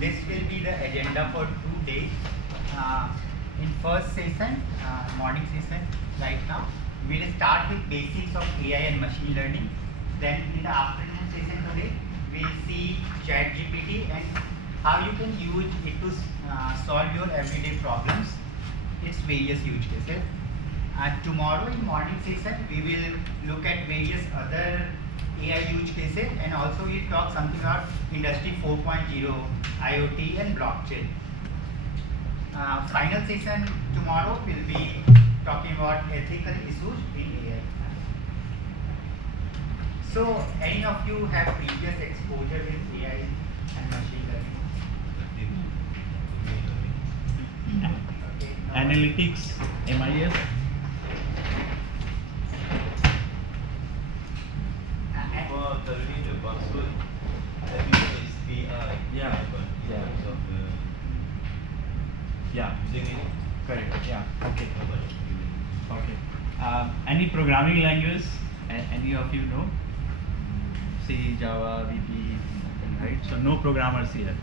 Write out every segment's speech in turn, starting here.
this will be the agenda for 2 days. In first session, morning session, right now, we'll start with basics of AI and machine learning. Then in the afternoon session today, we'll see ChatGPT and how you can use it to solve your everyday problems. Its various use cases. Tomorrow in morning session, we will look at various other AI use cases and also we'll talk something about Industry 4.0, IoT and blockchain. Final session tomorrow will be talking about ethical issues in AI. So, any of you have previous exposure with AI and machine learning? Okay, Analytics, MIS. For currently the buzzword, everyone is AI. Yeah. But in Yeah. terms of the Yeah, using it, correct. Yeah, okay. how much you Okay. Any programming language? Any of you know? C, Java, VB, right? So no programmers here.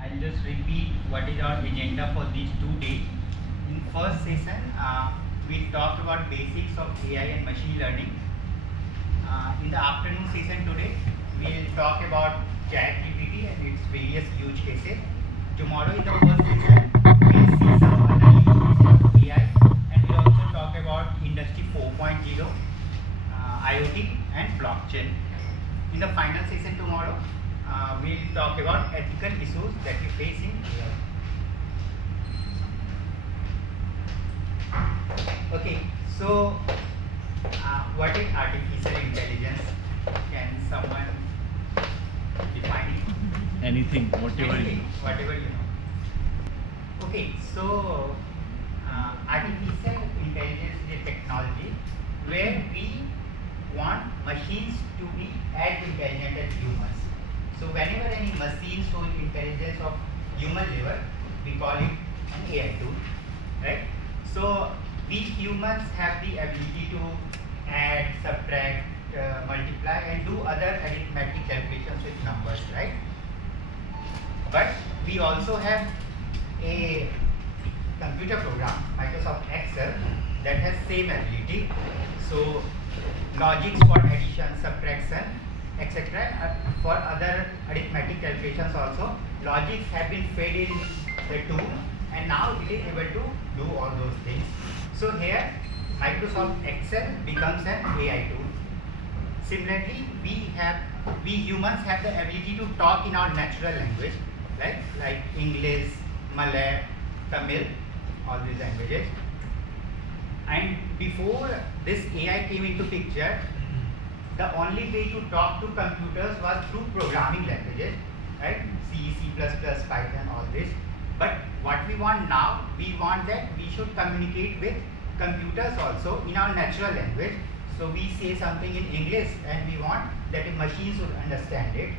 I'll just repeat what is our agenda for these 2 days. In first session, we talked about basics of AI and machine learning. In the afternoon session today, we'll talk about ChatGPT and its various use cases. Tomorrow in the first session, we'll see some other use cases of AI and we'll also talk about Industry 4.0, IoT and blockchain. In the final session tomorrow, we'll talk about ethical issues that we face in AI. Okay, so what is artificial intelligence? Can someone define it? Anything, whatever. Anything, whatever you know. Okay, so artificial intelligence is a technology where we want machines to be as intelligent as humans. So whenever any machine shows intelligence of human level, we call it an AI tool, right? So we humans have the ability to add, subtract, multiply and do other arithmetic calculations with numbers, right? But we also have a computer program, Microsoft Excel, that has same ability. So logics for addition, subtraction, etc. For other arithmetic calculations also, logics have been fed in the tool and now it is able to do all those things. So here Microsoft Excel becomes an AI tool. Similarly, we humans have the ability to talk in our natural language, right? Like English, Malay, Tamil, all these languages. And before this AI came into picture, the only way to talk to computers was through programming languages, right? C, C++, Python, all this. But what we want now, we want that we should communicate with computers also in our natural language. So we say something in English and we want that a machine should understand it.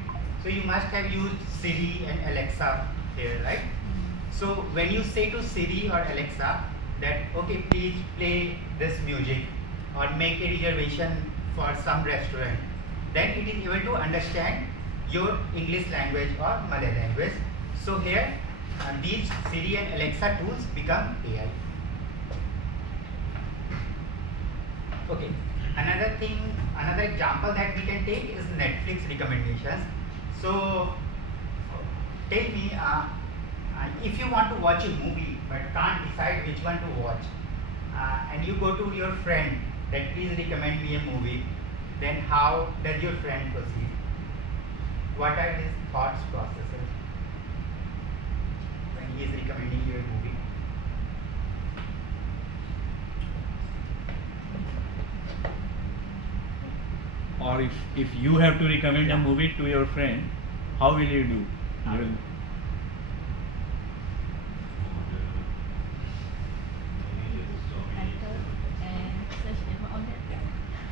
So you must have used Siri and Alexa here, right? So when you say to Siri or Alexa that, okay, please play this music or make a reservation for some restaurant, then it is able to understand your English language or Malay language. So here these Siri and Alexa tools become AI. Okay, another example that we can take is Netflix recommendations. So tell me, if you want to watch a movie but can't decide which one to watch, and you go to your friend that please recommend me a movie, then how does your friend proceed? What are his thoughts processes when he is recommending you a movie? Or if you have to recommend a movie to your friend, how will you do? You will,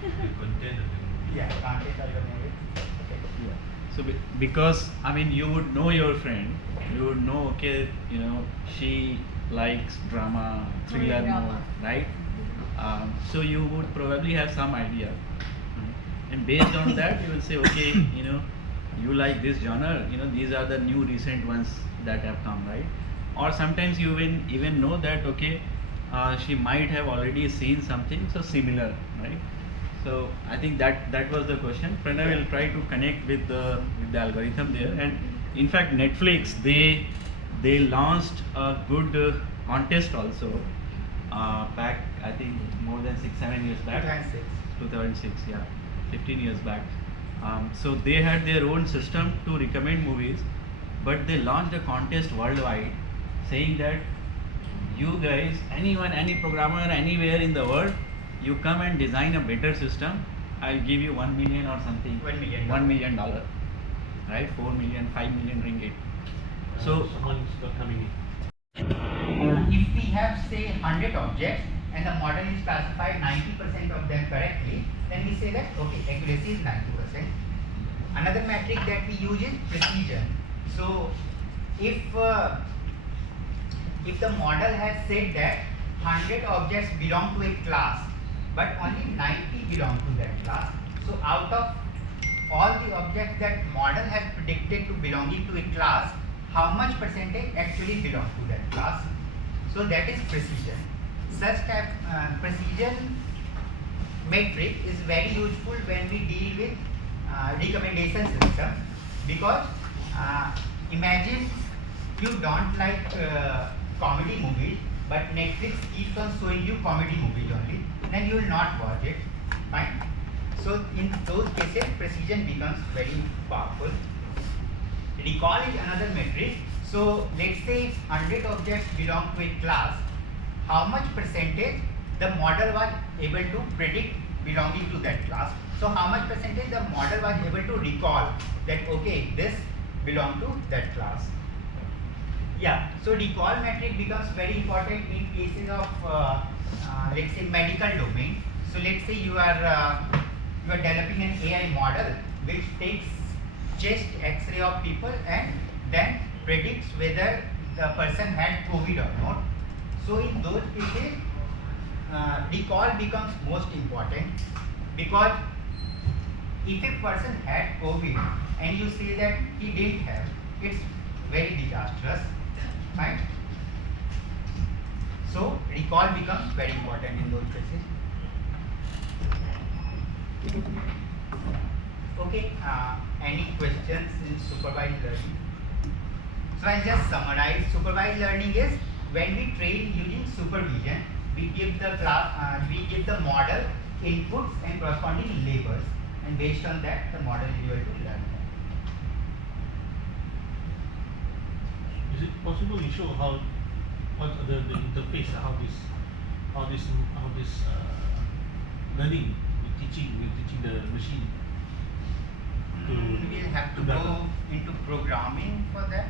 the content of the movie. Yeah, content of the movie. Okay. yeah. So because I mean you would know your friend, you would know, okay, she likes drama, thriller more, right? So you would probably have some idea, right? And based on that you will say, okay, you like this genre, you know, these are the new recent ones that have come, right? Or sometimes you even know that, okay, she might have already seen something so similar, right? So I think that was the question. Pranav will try to connect with the algorithm there, and in fact Netflix, they launched a good contest also back, I think, more than 6-7 years back. 2006. 2006, yeah, 15 years back. So they had their own system to recommend movies, but they launched a contest worldwide saying that you guys, anyone, any programmer, anywhere in the world, you come and design a better system, I'll give you 1 million or something. $1 million. $1 million, right? 4 million, 5 million ringgit. So someone's not coming in. If we have say 100 objects and the model is classified 90% of them correctly, then we say that okay, accuracy is 90%. Another metric that we use is precision. So if the model has said that 100 objects belong to a class, but only 90 belong to that class, so out of all the objects that model has predicted to belonging to a class, how much percentage actually belong to that class? So that is precision. Such type precision metric is very useful when we deal with recommendation system, because imagine you don't like comedy movies, but Netflix keeps on showing you comedy movies only, then you will not watch it, fine. So in those cases precision becomes very powerful. Recall is another metric. So let's say if 100 objects belong to a class, how much percentage the model was able to predict belonging to that class. So how much percentage the model was able to recall that okay, this belong to that class. Yeah, so recall metric becomes very important in cases of let's say medical domain. So let's say you are developing an AI model which takes chest X-ray of people and then predicts whether the person had COVID or not. So in those cases, recall becomes most important, because if a person had COVID and you say that he didn't have, it's very disastrous, right? So recall becomes very important in those cases. Okay, any questions in supervised learning? So I'll just summarize. Supervised learning is when we train using supervision, we give the model inputs and corresponding labels, and based on that, the model is able to learn. Is it possible to show what the interface, how this learning with teaching the machine to We'll have to develop? go into programming for that.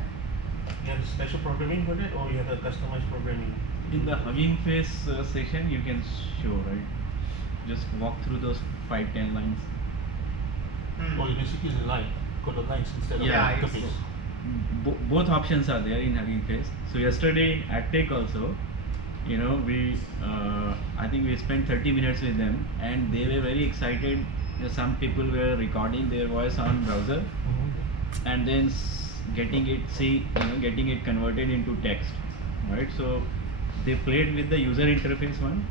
You have special programming for that, or you have a customized programming? in the Hugging Face session you can show, right? Just walk through those 5-10 lines. Or you can use the line, code the lines instead of Yeah, the it's- interface. Both options are there in Hugging Face. So yesterday at Tech also, you know, I think we spent 30 minutes with them, and they were very excited. You know, some people were recording their voice on browser and then getting it converted into text, right? So they played with the user interface one.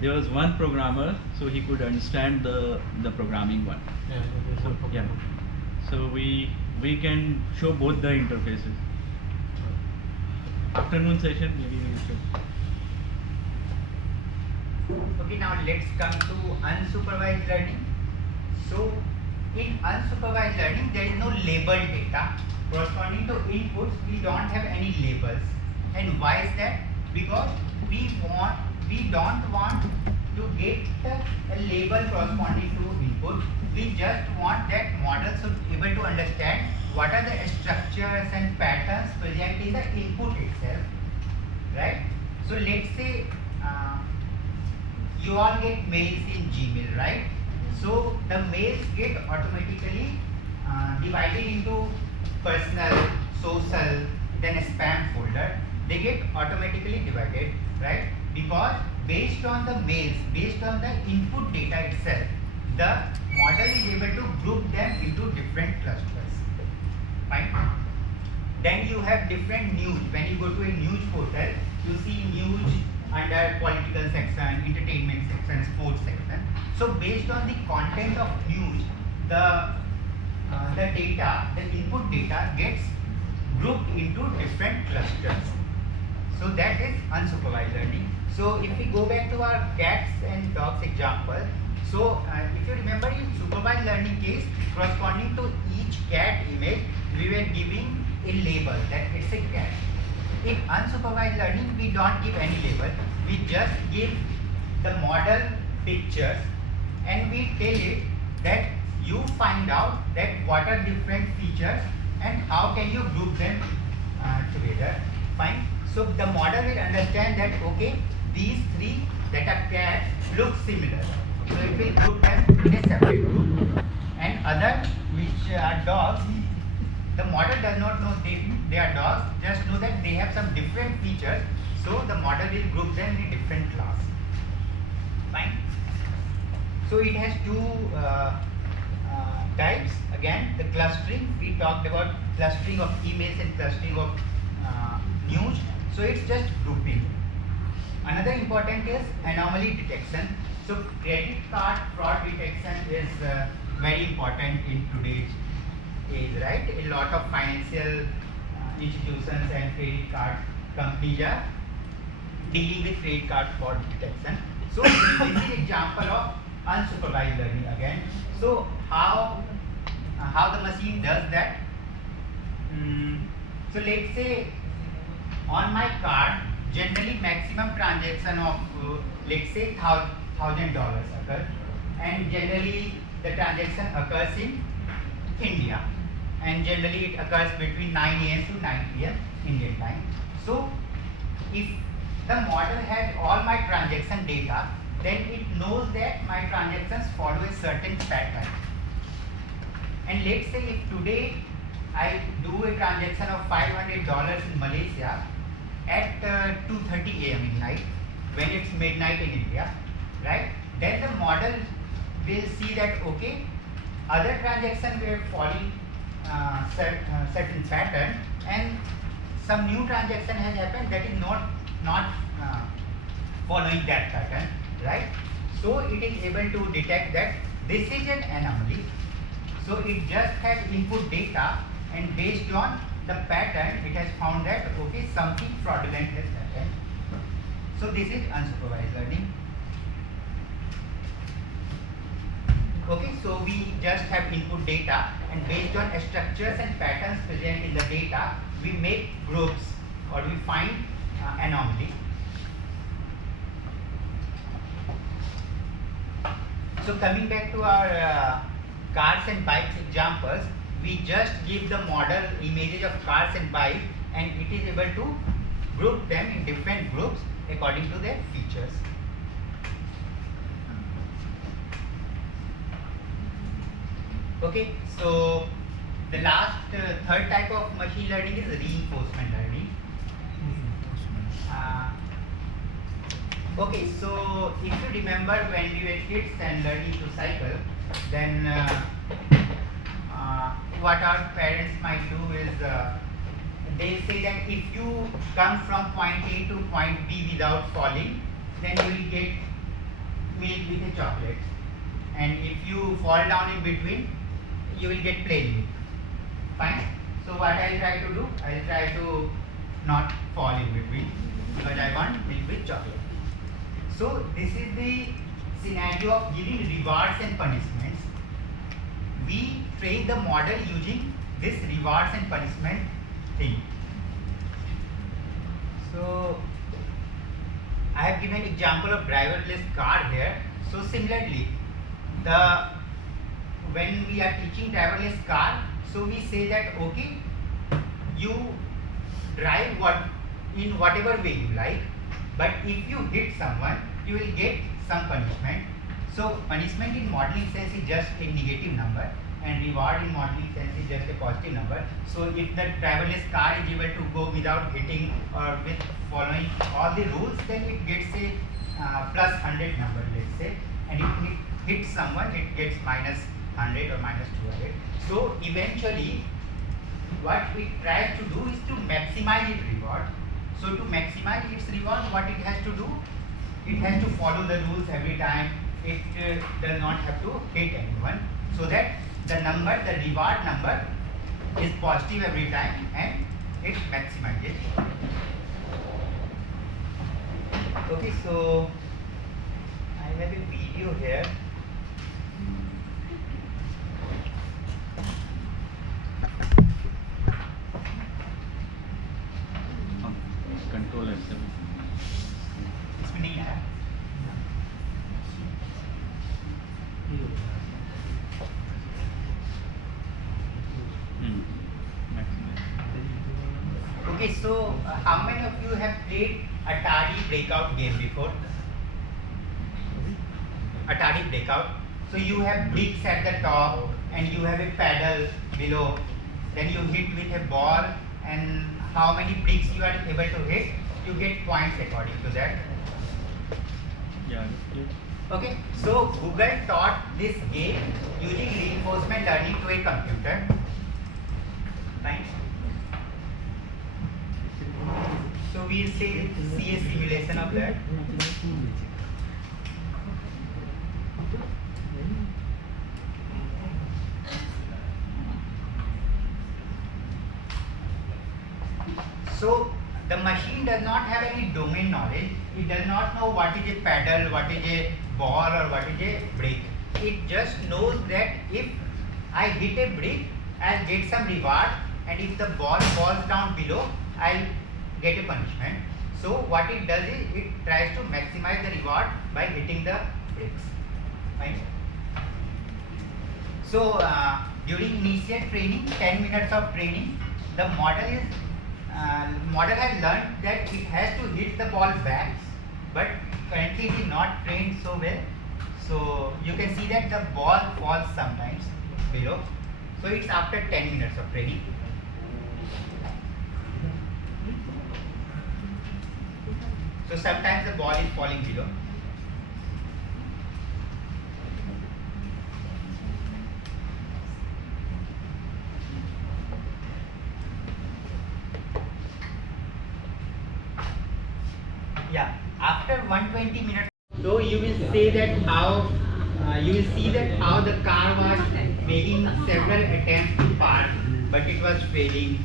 There was one programmer, so he could understand the programming one. Yeah, there's one Yeah. problem. So we can show both the interfaces. Afternoon session maybe we should. Okay, now let's come to unsupervised learning. So in unsupervised learning, there is no labeled data. Corresponding to inputs, we don't have any labels. And why is that? Because we don't want to get a label corresponding to input. We just want that model should be able to understand what are the structures and patterns present in the input itself, right? So let's say you all get mails in Gmail, right? So the mails get automatically divided into personal, social, then a spam folder. They get automatically divided, right? Because based on the mails, based on the input data itself, the model is able to group them into different clusters. clusters. Fine. Then you have different news. When you go to a news portal, you see news under political section, entertainment section, sports section. So based on the content of news, the data, the input data gets grouped into different clusters. So that is unsupervised learning. So if we go back to our cats and dogs example, so if you remember in supervised learning case, corresponding to each cat image, we were giving a label that it's a cat. In unsupervised learning, we don't give any label. We just give the model pictures and we tell it that you find out that what are different features and how can you group them together. Fine. So the model will understand that okay, these three that are cats look similar. So it will group them in a separate group. And other which are dogs, the model does not know they are dogs, just know that they have some different features. So the model will group them in a different class. Fine. So it has two types. Again, the clustering, we talked about clustering of emails and clustering of news. So it's just grouping. Another important is anomaly detection. So credit card fraud detection is very important in today's age, right? A lot of financial institutions and credit card companies are dealing with credit card fraud detection. So this is an example of unsupervised learning again. So how the machine does that? So let's say on my card, generally maximum transaction of let's say $1,000 occurs, and generally the transaction occurs in India, and generally it occurs between 9 a.m. to 9 p.m. Indian time. So if the model has all my transaction data, then it knows that my transactions follow a certain pattern. And let's say if today I do a transaction of $500 in Malaysia at 2:30 a.m. in night, when it's midnight in India, right? Then the model will see that okay, other transactions were following certain pattern, and some new transaction has happened that is not following that pattern, right? So it is able to detect that this is an anomaly. So it just has input data, and based on the pattern, it has found that okay, something fraudulent has happened. So this is unsupervised learning. Okay, so we just have input data, and based on structures and patterns present in the data, we make groups or we find anomaly. So coming back to our cars and bikes examples, we just give the model images of cars and bikes, and it is able to group them in different groups according to their features. Okay, so the last third type of machine learning is reinforcement learning. Okay, so if you remember when we were kids and learning to cycle, then what our parents might do is they say that if you come from point A to point B without falling, then you will get milk with a chocolate, and if you fall down in between, you will get plain milk. Fine. So what I will try to do, I will try to not fall in between because I want milk with chocolate. So this is the scenario of giving rewards and punishments. We train the model using this rewards and punishment thing. So I have given example of driverless car here. So similarly, when we are teaching driverless car, so we say that okay, you drive in whatever way you like, but if you hit someone, you will get some punishment. So punishment in modeling sense is just a negative number, and reward in modeling sense is just a positive number. So if the driverless car is able to go without hitting or with following all the rules, then it gets a plus 100 number, let's say, and if it hits someone, it gets minus 100 or minus 200. So eventually, what it tries to do is to maximize its reward. So to maximize its reward, what it has to do? It has to follow the rules every time. It does not have to hit anyone, so that the number, the reward number, is positive every time and it maximizes. Okay, so I have a video here. Control F7. इसमें नहीं आया. Okay, so how many of you have played Atari Breakout game before? Atari Breakout. So you have bricks at the top and you have a paddle below. Then you hit with a ball, and how many bricks you are able to hit, you get points according to that. Yeah. Okay, so Google taught this game using reinforcement learning to a computer. Fine. So we'll see a simulation of that. So the machine does not have any domain knowledge. It does not know what is a paddle, what is a ball, or what is a brick. It just knows that if I hit a brick, I'll get some reward, and if the ball falls down below, I'll get a punishment. So what it does is it tries to maximize the reward by hitting the bricks. Fine. So during initial training, 10 minutes of training, the model has learned that it has to hit the ball back, but currently it is not trained so well. So you can see that the ball falls sometimes below. So it's after 10 minutes of training. So sometimes the ball is falling below. Yeah, after 120 minutes, so you will say that how you will see that how the car was making several attempts to park, but it was failing.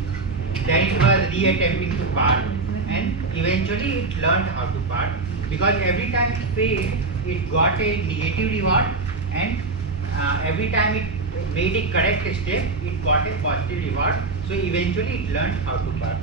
Then it was re-attempting to park, and eventually it learned how to park, because every time it failed, it got a negative reward, and every time it made a correct step, it got a positive reward. So eventually it learned how to park.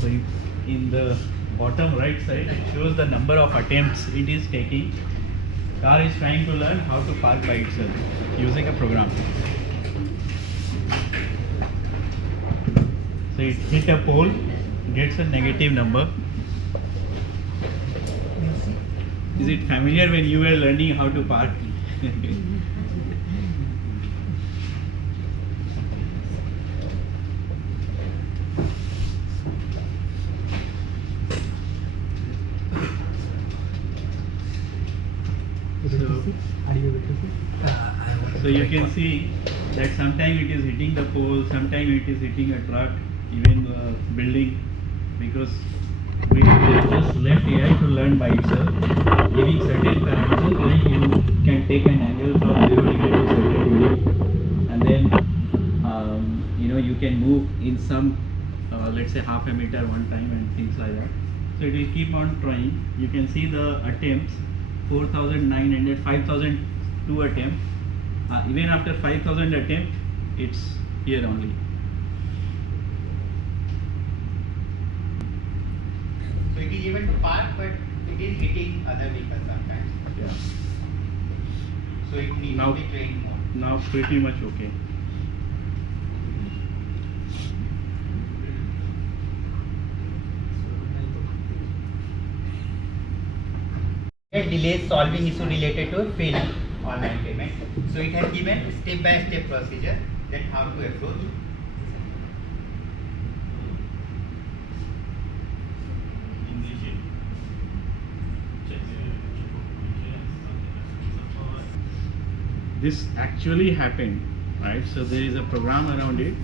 So in the bottom right side, it shows the number of attempts it is taking. Car is trying to learn how to park by itself using a program. So it hit a pole, gets a negative number. Is it familiar when you were learning how to park? So you can see that sometimes it is hitting the pole, sometimes it is hitting a truck, even the building, because we have just left AI to learn by itself, giving certain parameters, like you can take an angle from 0 degree to certain degree, and then you can move in some let's say half a meter one time and things like that. So it will keep on trying. You can see the attempts, 4,900, 5,002 attempts. Even after 5,000 attempts, it's here only. So it is able to park, but it is hitting other vehicles sometimes. Yeah. So it needs Now- to be trained more. Now pretty much okay. Delays solving issue related to failing online payment. So it has given step-by-step procedure. then how to approach. English it. Check This actually happened, right? So there is a program around it,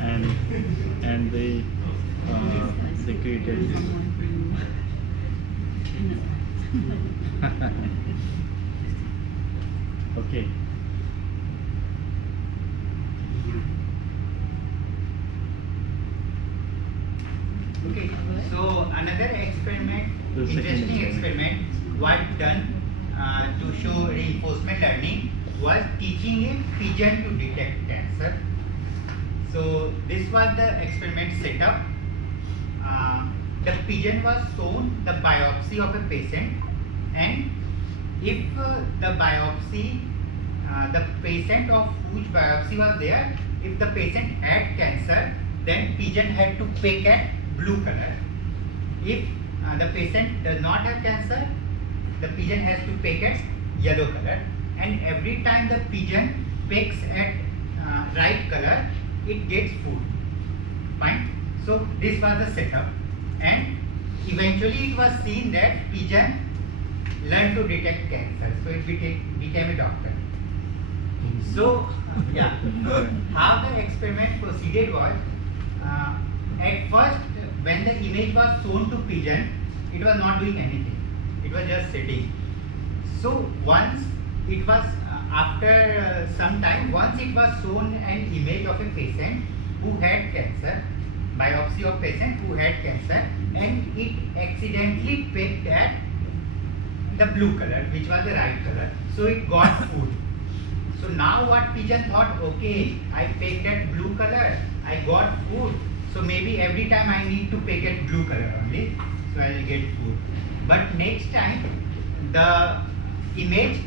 and they created this. Okay. Okay, so another experiment, The second interesting experiment. experiment was done to show reinforcement learning was teaching a pigeon to detect cancer. So this was the experiment setup. The pigeon was shown the biopsy of a patient, and if the biopsy, the patient of whose biopsy was there, if the patient had cancer, then pigeon had to pick at blue color. If the patient does not have cancer, the pigeon has to pick at yellow color. And every time the pigeon picks at right color, it gets food. Fine. So this was the setup, and eventually it was seen that pigeon learned to detect cancer. So it became a doctor. So yeah, how the experiment proceeded was, at first when the image was shown to pigeon, it was not doing anything. It was just sitting. So once it was after some time, once it was shown an image of a patient who had cancer, biopsy of patient who had cancer, and it accidentally picked at the blue color, which was the right color. So it got food. So now what pigeon thought, okay, I picked at blue color, I got food. So maybe every time I need to pick at blue color only, so I will get food. But next time the image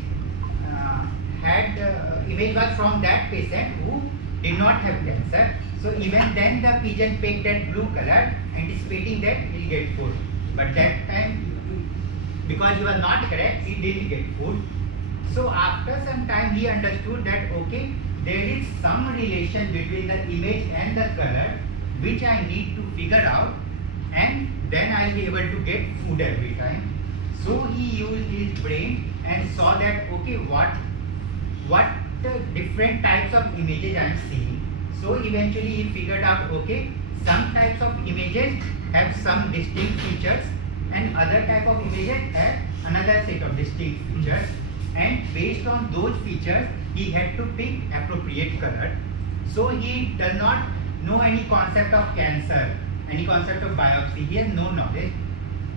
image was from that patient who did not have cancer. So even then the pigeon picked at blue color, anticipating that he will get food. But that time, because he was not correct, he didn't get food. So after some time he understood that okay, there is some relation between the image and the color which I need to figure out, and then I'll be able to get food every time. So he used his brain and saw that okay, what different types of images I am seeing. So eventually he figured out okay, some types of images have some distinct features and other type of images have another set of distinct features, and based on those features he had to pick appropriate color. So he does not know any concept of cancer, any concept of biopsy. He has no knowledge.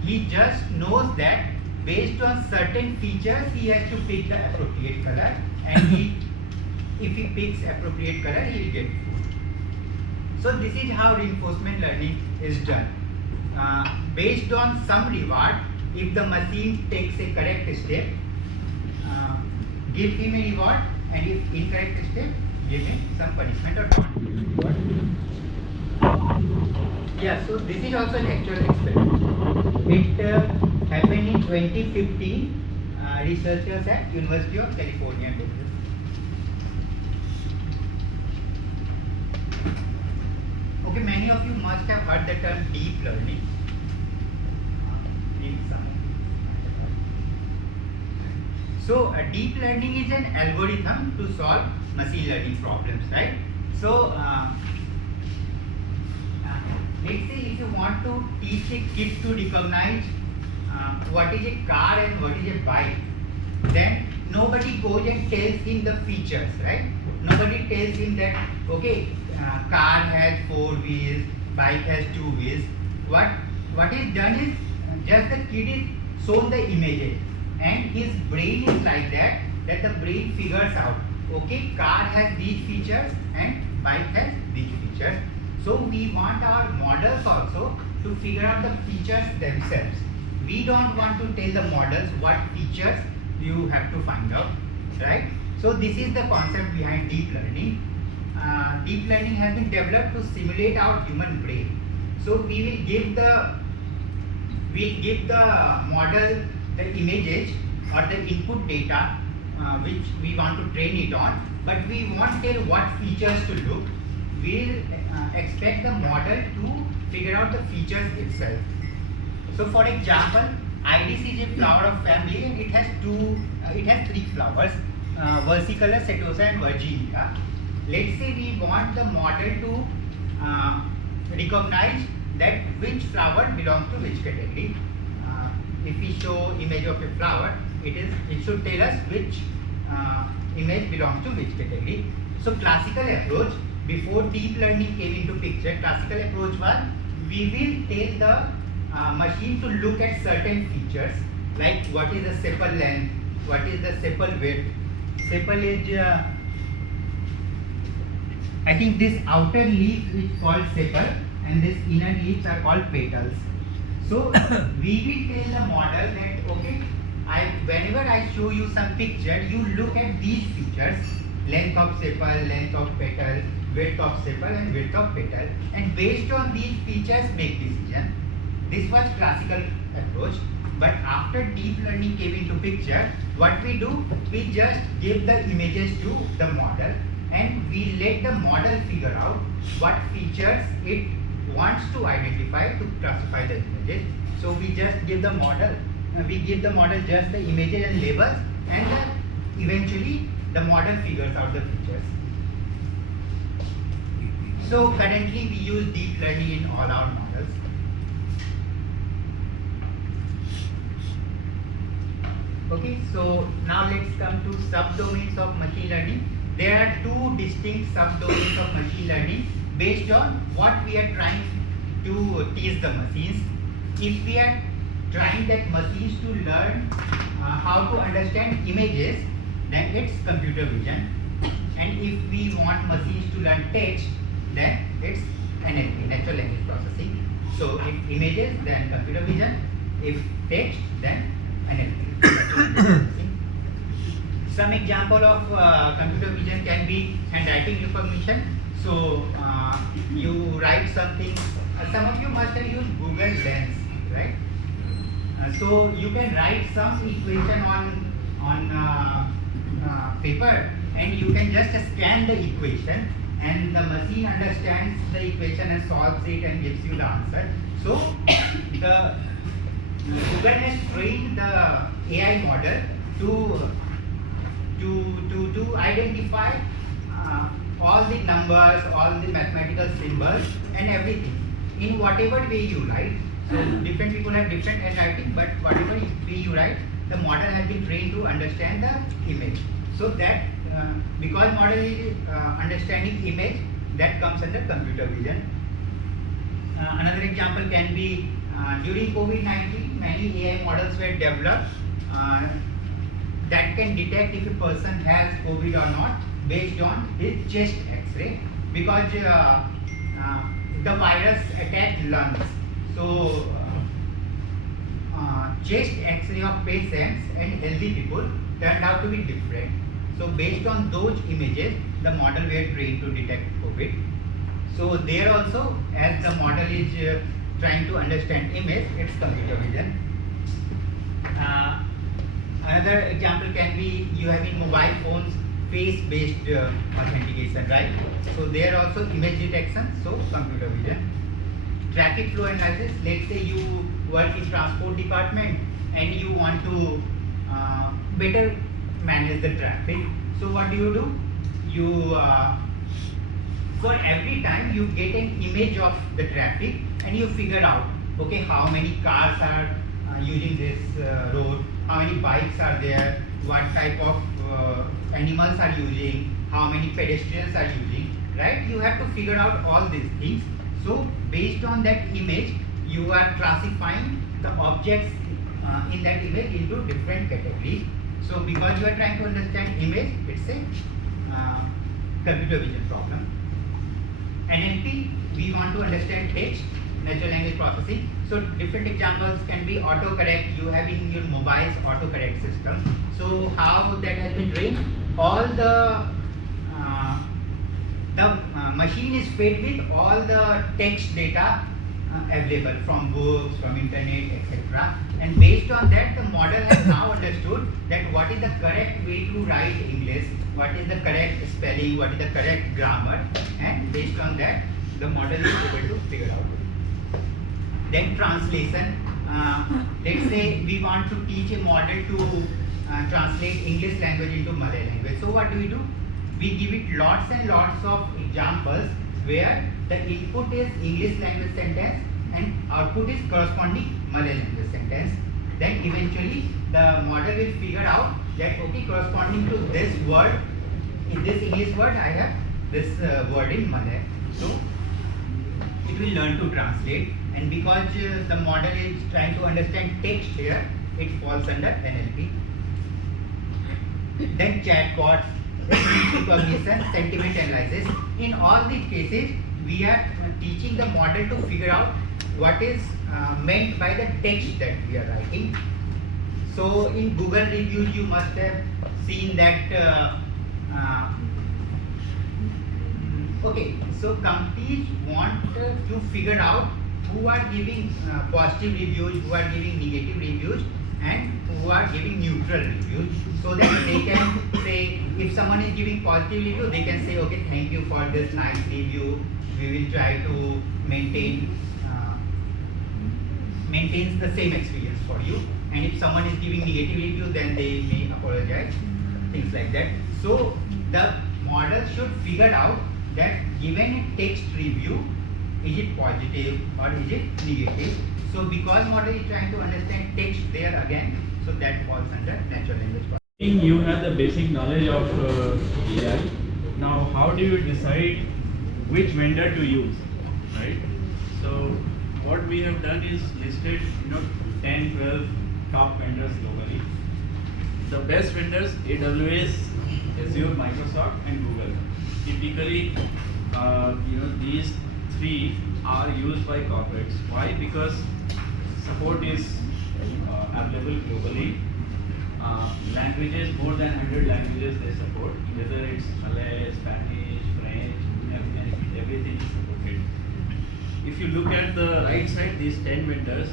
He just knows that based on certain features he has to pick the appropriate color, and if he picks appropriate color, he will get food. So this is how reinforcement learning is done. Based on some reward, if the machine takes a correct step, give him a reward, and if incorrect step, give him some punishment or not. Yeah, so this is also an actual experiment. It happened in 2015. Researchers at University of California did this. Okay, many of you must have heard the term deep learning. So deep learning is an algorithm to solve machine learning problems, right? So let's say if you want to teach a kid to recognize what is a car and what is a bike, then nobody goes and tells him the features, right? Nobody tells him that okay, car has 4 wheels, bike has 2 wheels. What is done is just the kid is shown the images, and his brain is like that the brain figures out okay, car has these features and bike has these features. So we want our models also to figure out the features themselves. We don't want to tell the models what features you have to find out, right? So this is the concept behind deep learning. Deep learning has been developed to simulate our human brain. So we will give the model the images or the input data which we want to train it on, but we won't tell what features to look. We'll expect the model to figure out the features itself. So for example, Iris is a flower of family and it has three flowers, versicolor, setosa and virginica. Let's say we want the model to recognize that which flower belongs to which category. If we show image of a flower, it should tell us which image belongs to which category. So classical approach, before deep learning came into picture, classical approach was we will tell the machine to look at certain features like what is the sepal length, what is the sepal width. Sepal is I think this outer leaf is called sepal and this inner leaves are called petals. So we will tell the model that okay, whenever I show you some picture, you look at these features: length of sepal, length of petal, width of sepal and width of petal, and based on these features make decision. This was classical approach, but after deep learning came into picture, what we do, we just give the images to the model and we let the model figure out what features it wants to identify to classify the images. So we just give the model, just the images and labels, and eventually the model figures out the features. So currently we use deep learning in all our models. Okay, so now let's come to subdomains of machine learning. There are two distinct subdomains of machine learning based on what we are trying to teach the machines. If we are trying that machines to learn how to understand images, then it's computer vision. And if we want machines to learn text, then it's NLP, natural language processing. So if images, then computer vision. If text, then NLP. Some example of computer vision can be handwriting recognition. So you write something. Some of you must have used Google Lens, right? So you can write some equation on paper, and you can just scan the equation, and the machine understands the equation and solves it and gives you the answer. So the Google has trained the AI model to identify all the numbers, all the mathematical symbols and everything in whatever way you write. So different people have different handwriting, but whatever way you write, the model has been trained to understand the image. So that because model is understanding image, that comes under computer vision. Another example can be during COVID-19, many AI models were developed that can detect if a person has COVID or not based on his chest X-ray, because the virus attacked lungs. So chest X-ray of patients and healthy people turned out to be different. So based on those images, the model were trained to detect COVID. So there also, as the model is trying to understand image, it's computer vision. Another example can be you have in mobile phones face-based authentication, right? So there also image detection, so computer vision. Traffic flow analysis. Let's say you work in transport department and you want to better manage the traffic. So what do? You for every time you get an image of the traffic and you figure out, okay, how many cars are using this road, how many bikes are there, what type of animals are using, how many pedestrians are using, right? You have to figure out all these things. So based on that image, you are classifying the objects in that image into different categories. So because you are trying to understand image, it's a computer vision problem. NLP, we want to understand text, natural language processing. So different examples can be autocorrect. You have in your mobile's autocorrect system. So how that has been trained? All the machine is fed with all the text data available from books, from internet, etc. And based on that, the model has now understood that what is the correct way to write English, what is the correct spelling, what is the correct grammar, and based on that, the model is able to figure out. Then translation. Let's say we want to teach a model to translate English language into Malay language. So what do? We give it lots and lots of examples where the input is English language sentence and output is corresponding Malay language sentence. Then eventually the model will figure out that okay, corresponding to this word, in this English word I have this word in Malay. So it will learn to translate, and because the model is trying to understand text here, it falls under NLP. Then chatbots, speech recognition, sentiment analysis. In all these cases, we are teaching the model to figure out what is meant by the text that we are writing. So in Google reviews, you must have seen that. Okay, so companies want to figure out who are giving positive reviews, who are giving negative reviews, and who are giving neutral reviews, so that they can say, if someone is giving positive review, they can say, okay, thank you for this nice review, we will try to maintains the same experience for you. And if someone is giving negative review, then they may apologize, things like that. So the model should figure out that given a text review, is it positive or is it negative? So because model is trying to understand text there again, so that falls under natural language processing. You have the basic knowledge of AI. Now, how do you decide which vendor to use, right? So, what we have done is listed, 10, 12 top vendors globally. The best vendors: AWS, Azure, Microsoft, and Google. Typically, these three are used by corporates. Why? Because support is available globally. Languages, more than 100 languages they support, whether it's Malay, Spanish, French, everything is supported. If you look at the right side, these 10 vendors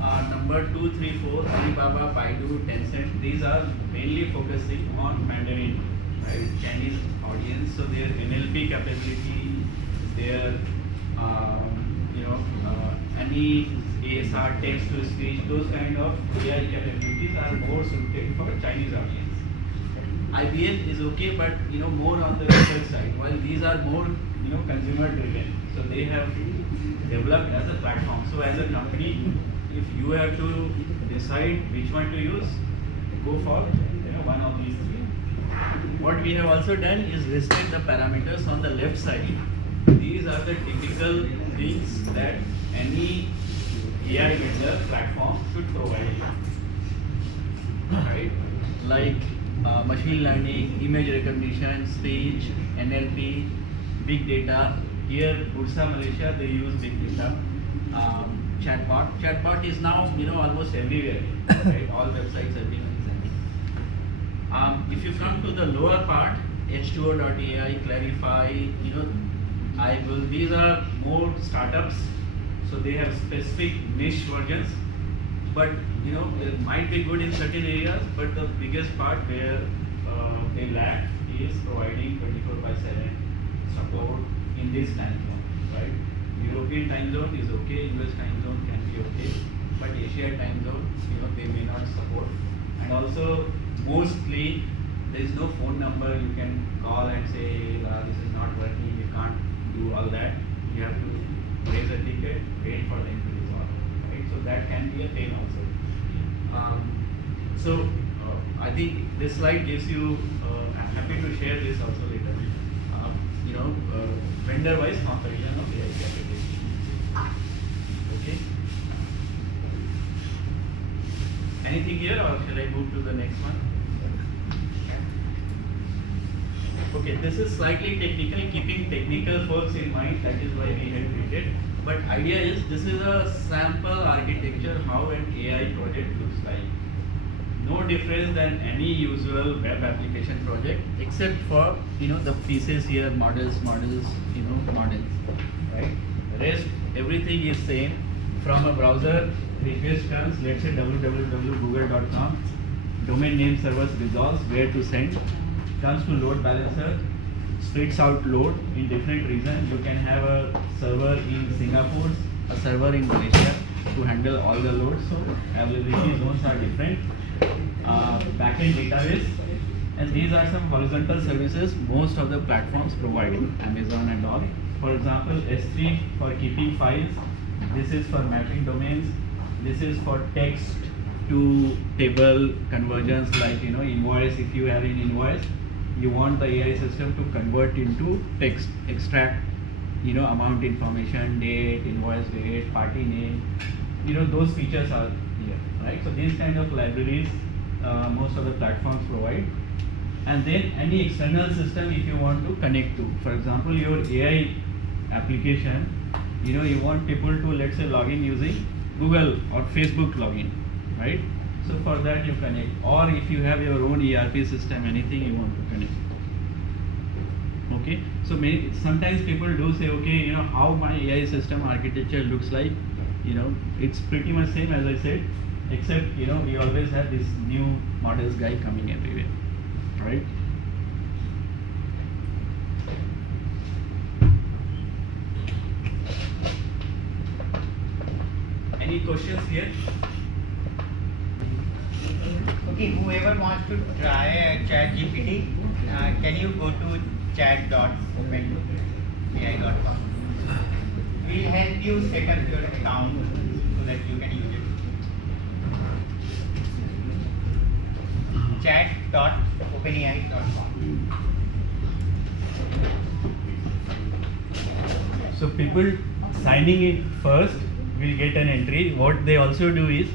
are number 2, 3, 4, Alibaba, Baidu, Tencent. These are mainly focusing on Mandarin, right? Chinese audience, so their NLP capability, their any ASR, text to speech, those kind of AI capabilities are more suited for Chinese audience. IBM is okay, but more on the research side, while these are more consumer driven. So they have developed as a platform. So as a company, if you have to decide which one to use, go for one of these three. What we have also done is listed the parameters on the left side. These are the typical things that any AI vendor platform should provide you, right? Like machine learning, image recognition, speech, NLP, big data. Here, Bursa Malaysia, they use big data. Chatbot. Chatbot is now almost everywhere, right? All websites, everyone is having. If you come to the lower part, H2O.ai, Clarify, these are more startups, so they have specific niche versions, but it might be good in certain areas, but the biggest part where they lack is providing 24/7 support in this time zone, right? European time zone is okay, US time zone can be okay, but Asia time zone, they may not support. And also, mostly there is no phone number you can call and say this is not working, you can't do all that. You have to raise a ticket, wait for them to resolve, right? So that can be a pain also. I think this slide gives you. I'm happy to share this also later. Vendor-wise comparison of AI capability. Okay. Anything here, or shall I move to the next one? Okay, this is slightly technical, keeping technical folks in mind. That is why we had created. But idea is, this is a sample architecture how an AI project looks like. No difference than any usual web application project, except for the pieces here, models, right? Rest everything is same. From a browser, request comes, let's say www.google.com, domain name servers resolves where to send, comes to load balancer, splits out load in different regions. You can have a server in Singapore, a server in Malaysia to handle all the loads. So availability zones are different. Backend database, and these are some horizontal services most of the platforms provide, Amazon and all. For example, S3 for keeping files. This is for mapping domains. This is for text to table conversions, like invoice. If you have an invoice, you want the AI system to convert into text, extract amount information, date, invoice date, party name. Those features are here, right? So these kind of libraries most of the platforms provide. And then any external system if you want to connect to. For example, your AI application, you want people to, let's say, log in using Google or Facebook login, right? So for that you connect. Or if you have your own ERP system, anything you want to connect. Okay, so sometimes people do say, okay, how my AI system architecture looks like. It's pretty much same as I said, except we always have this new models guy coming everywhere, right? Any questions here? Okay, whoever wants to try ChatGPT, can you go to chat.openai.com? We'll help you set up your account so that you can use it. chat.openai.com. So people signing it first will get an entry. What they also do is,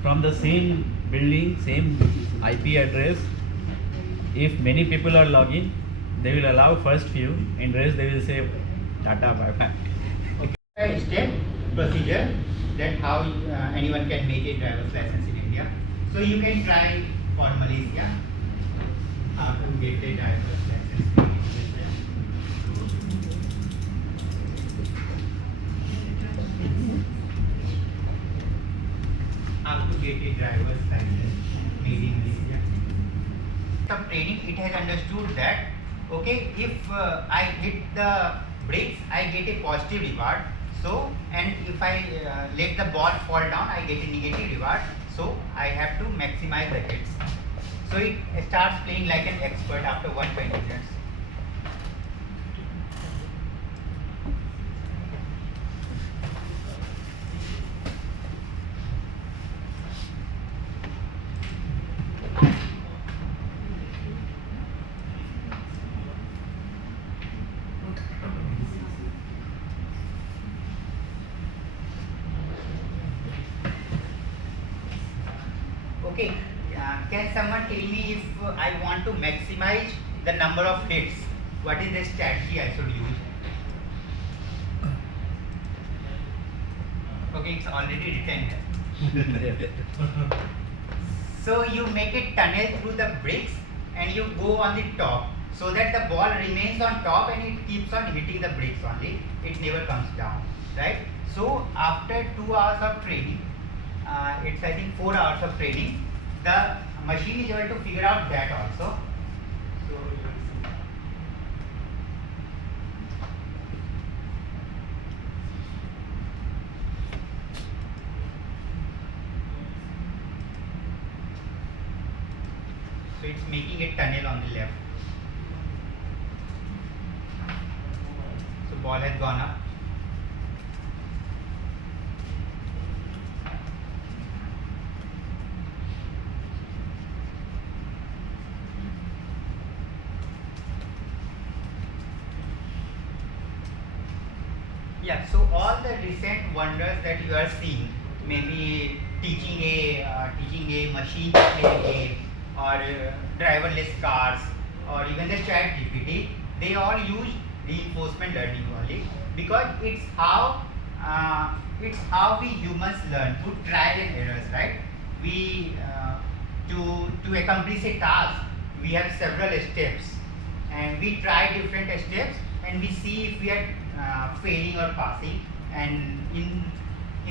from the same building, same IP address, if many people are logging, they will allow first few, and rest they will say Tata bye bye. Step procedure that how anyone can make a driver's license in India. So you can try for Malaysia how to get a driver's license in India. How to get a driver's license made in Malaysia. Some training, it has understood that okay, if I hit the brakes, I get a positive reward. So, and if I let the ball fall down, I get a negative reward. So, I have to maximize the hits. So, it starts playing like an expert after 120 minutes. Okay, can someone tell me if I want to maximize the number of hits, what is the strategy I should use? Okay, it's already written here. So you make a tunnel through the bricks and you go on the top so that the ball remains on top and it keeps on hitting the bricks only. It never comes down, right? So after 2 hours of training, it's I think 4 hours of training, the machine is able to figure out that also. So you will see. So it's making a tunnel on the left. So ball has gone up. Yeah, so all the recent wonders that you are seeing, maybe teaching a machine to play a game, or driverless cars, or even the ChatGPT, they all use reinforcement learning only, because it's how we humans learn, through trial and errors, right? We to accomplish a task, we have several steps, and we try different steps, and we see if we are failing or passing, and in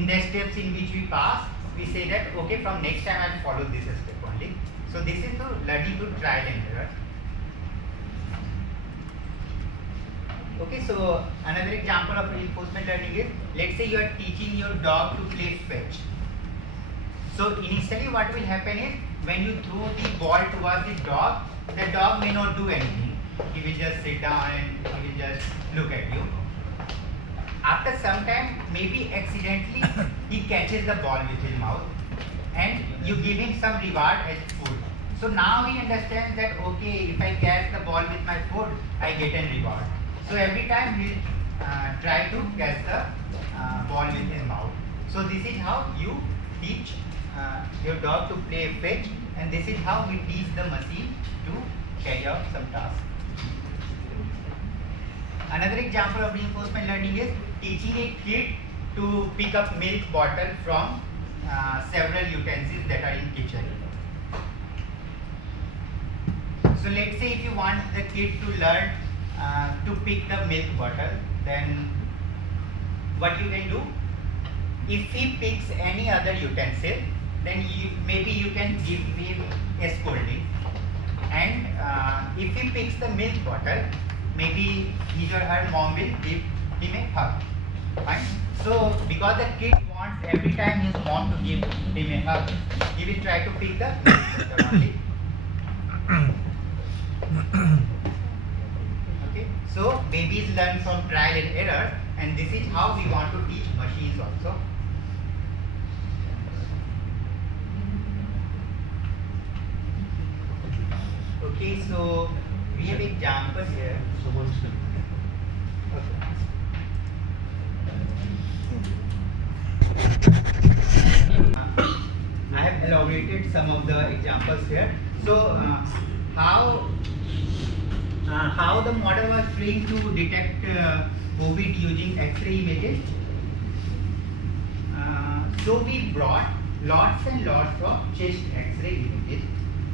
the steps in which we pass, we say that okay, from next time I'll follow this step only. So this is the learning through trial and error. Okay, so another example of reinforcement learning is, let's say you are teaching your dog to play fetch. So initially what will happen is, when you throw the ball towards the dog may not do anything. He will just sit down and he will just look at you. After some time, maybe accidentally he catches the ball with his mouth and you give him some reward as food. So now he understands that okay, if I catch the ball with my foot, I get a reward. So every time he try to catch the ball with his mouth. So this is how you teach your dog to play fetch, and this is how we teach the machine to carry out some task. Another example of reinforcement learning is teaching a kid to pick up milk bottle from several utensils that are in kitchen. So let's say if you want the kid to learn to pick the milk bottle, then what you can do, if he picks any other utensil, then maybe you can give him a scolding, and if he picks the milk bottle, maybe his or her mom will give him a hug. Fine. So because the kid wants every time his mom to give him a hug, he will try to pick the milk bottle only. Okay, so babies learn from trial and error, and this is how we want to teach machines also. Okay, so we have examples here. So one step. I have elaborated some of the examples here. So how the model was trained to detect COVID using X-ray images. So we brought lots and lots of chest X-ray images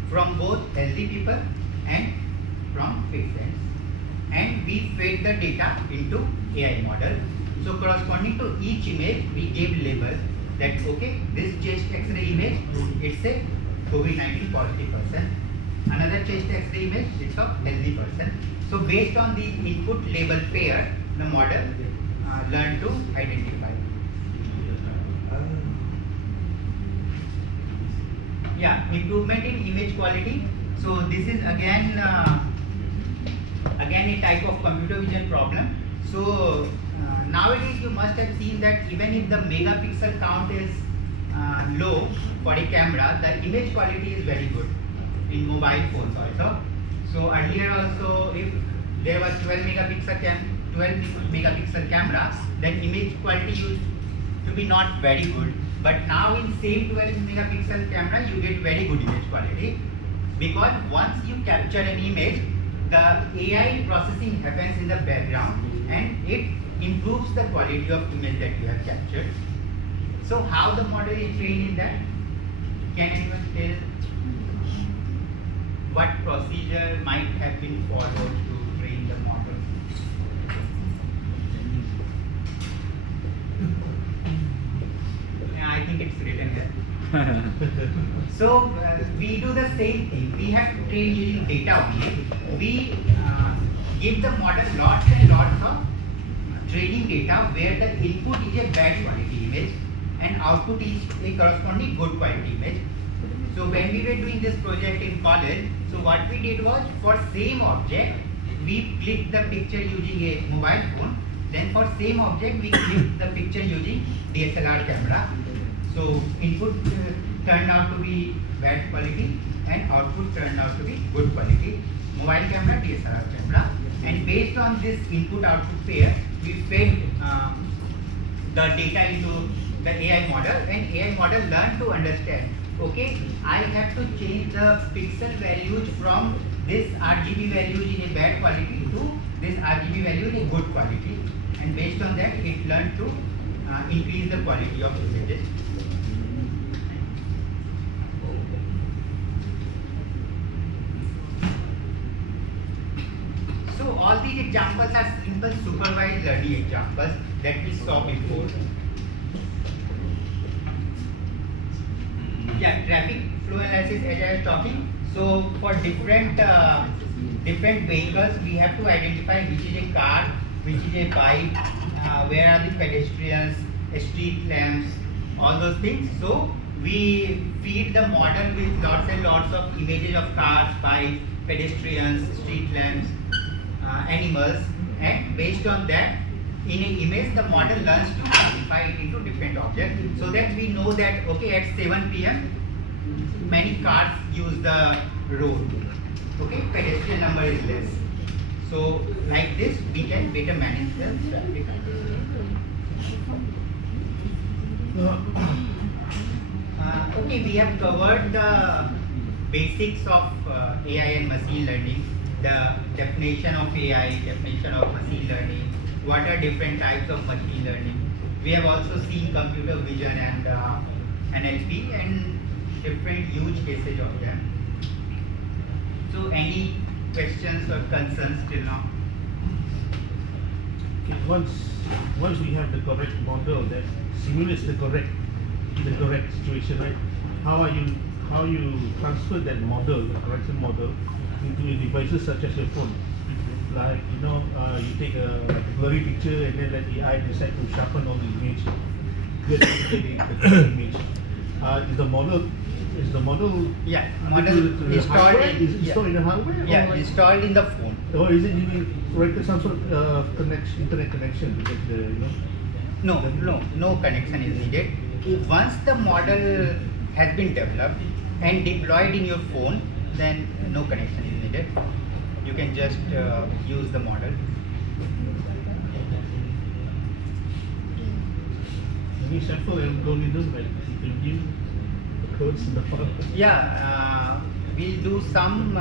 from both healthy people and from patients, and we fed the data into AI model. So corresponding to each image, we gave label that okay, this chest X-ray image, it's a COVID-19 positive person. Another chest X-ray image, it's a healthy person. So based on the input label pair, the model learned to identify. Yeah, improvement in image quality. So this is again a type of computer vision problem. So nowadays you must have seen that even if the megapixel count is low for a camera, the image quality is very good in mobile phones also. So earlier also, if there was 12 megapixel camera, then image quality used to be not very good. But now in same 12 megapixel camera, you get very good image quality, because once you capture an image, the AI processing happens in the background and it improves the quality of image that you have captured. So how the model is trained in that? Can anyone tell what procedure might have been followed to train the model? Yeah, I think it's written here. So we do the same thing. We have to train using data only. We give the model lots and lots of training data where the input is a bad quality image and output is a corresponding good quality image. So when we were doing this project in college, so what we did was, for same object, we clicked the picture using a mobile phone. Then for same object, we clicked the picture using DSLR camera. So input turned out to be bad quality and output turned out to be good quality. Mobile camera, DSLR camera, and based on this input-output pair, we fed the data into the AI model, and AI model learned to understand, okay, I have to change the pixel values from this RGB values in a bad quality to this RGB value in a good quality, and based on that, it learned to increase the quality of images. So all these these examples are simple supervised learning examples that we saw before. Yeah, traffic flow analysis as I was talking. So for different vehicles, we have to identify which is a car, which is a bike, where are the pedestrians, street lamps, all those things. So we feed the model with lots and lots of images of cars, bikes, pedestrians, street lamps, animals, and based on that, in an image, the model learns to classify it into different objects, so that we know that okay, at 7 p.m. many cars use the road. Okay, pedestrian number is less. So like this, we can better manage the traffic. Okay, we have covered the basics of AI and machine learning, the definition of AI, definition of machine learning, what are different types of machine learning. We have also seen computer vision and NLP and different use cases of them. So any questions or concerns till now? Okay, once we have the correct model that simulates the correct situation, right? How you transfer that model, the correction model, into your devices such as your phone? Like you take a blurry picture and then let AI decide to sharpen all the image, get the correct image. Is the model Yeah, model installed hardware? in, Is it installed in the hardware? yeah, or like- installed in the phone. Or is it you need corrected some sort of internet connection to get the No connection is needed. Once the model has been developed and deployed in your phone, then no connection is needed. You can just use the model. Any sample algorithm like you can give the codes in the file? Yeah, we'll do some